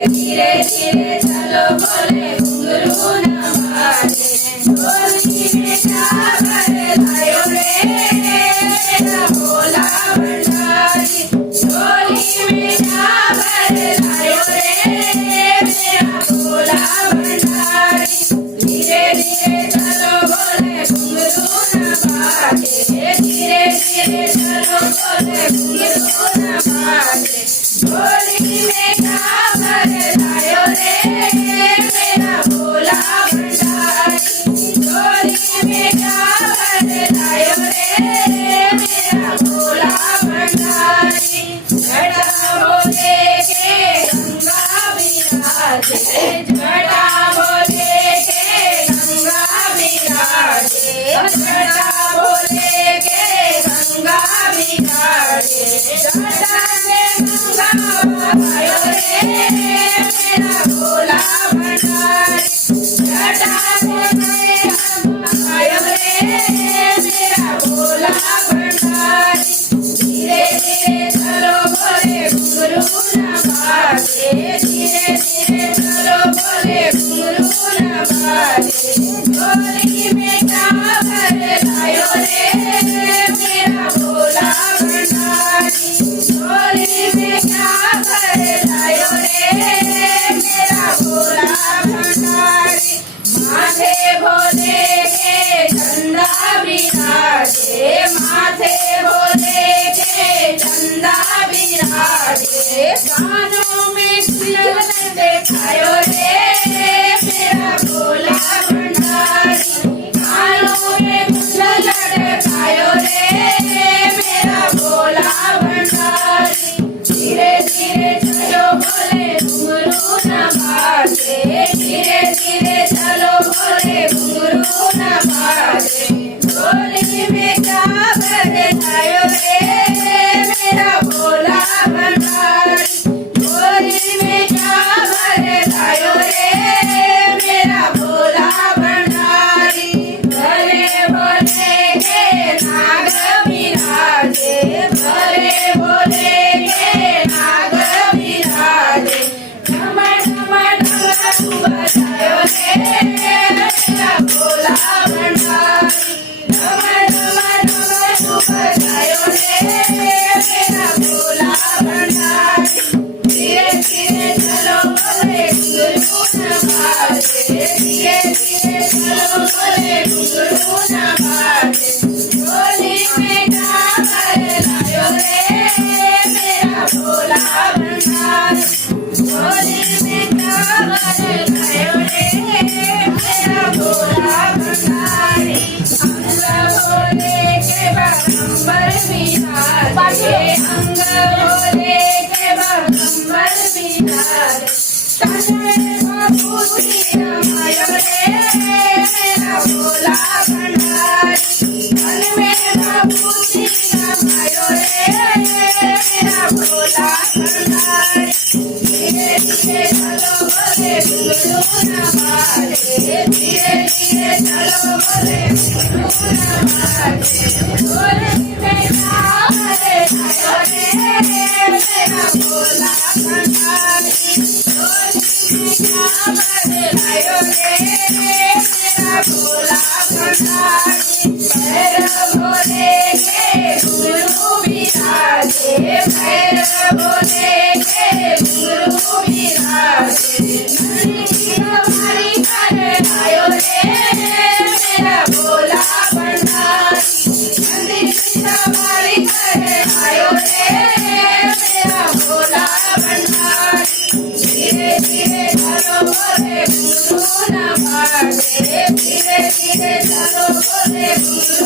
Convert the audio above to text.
धीरे धीरे चलो बोले घुंघरू न बाजे। झोली में क्या भर लायो रे मेरा भोला भंडारी। झोली में क्या भर लायो रे मेरा भोला भंडारी। धीरे धीरे चलो बोले घुंघरू न बाजे। धीरे धीरे चलो बोले घुंघरू न बाजे। झोली में क्या भर लायो रे मेरा भोला भंडारी। झोली में क्या भर लायो रे मेरा भोला भंडारी। जटा बोले के गंगा विराजे। जटा बोले के गंगा विराजे। जटा बोले के गंगा विराजे। जटा से गंगा बहायो रे मेरा भोला भंडारी। जटा से गंगा बहायो रे मेरा भोला भंडारी। धीरे धीरे चलो बोले घुंघरू न बाजे। धीरे धीरे चलो बोले घुंघरू न बाजे। झोली में क्या भर लायो रे मेरा भोला भंडारी। झोली में क्या भर लायो रे मेरा भोला भंडारी। माथे भोले के झंडा विराजे। माथे भोले के झंडा विराजे। कानों में तिलक दिखायो रे मेरा भोला भंडारी। कानों में तिलक दिखायो रे मेरा भोला भंडारी। धीरे धीरे चलो बोले घुंघरू न बाजे। धीरे धीरे चलो बोले घुंघरू न बाजे। झोली में क्या भर लायो रे मेरा भोला भंडारी। झोली में क्या भर लायो रे मेरा भोला भंडारी। भले भोले के नाग विराजे। भले भोले के नाग विराजे। ढम ढम ढम बजायो रे मेरा भोला भंडारी। ढम ढम ढम बजायो रे मेरा भोला भंडारी। धीरे धीरे चलो बोले घुंघरू न बाजे। धीरे धीरे चलो बोले घुंघरू न बाजे। झोली में क्या भर लायो रे मेरा भोला भंडारी। झोली में क्या भर लायो रे मेरा भोला भंडारी। अंग भोले के बागंबर विराजे। अंग भोले के बागंबर विराजे। तन में बाबूजी रमायो रे मेरा भोला भंडारी। तन में बाबूजी रमायो रे मेरा भोला भंडारी। धीरे धीरे चलो बोले घुंघरू न बाजे। धीरे धीरे चलो बोले घुंघरू न बाजे। झोली में क्या भर लायो रे मेरा भोला भंडारी। झोली में क्या भर लायो रे मेरा भोला भंडारी। भैरव भोले के घुंघरू विराजे। भैरव भोले के घुंघरू विराजे। नंदी हमारी कर लायो रे मेरा भोला भंडारी। नंदी हमारी कर लायो रे मेरा भोला भंडारी। धीरे धीरे चलो बोले घुंघरू न बाजे। धीरे धीरे चलो बोले घुंघरू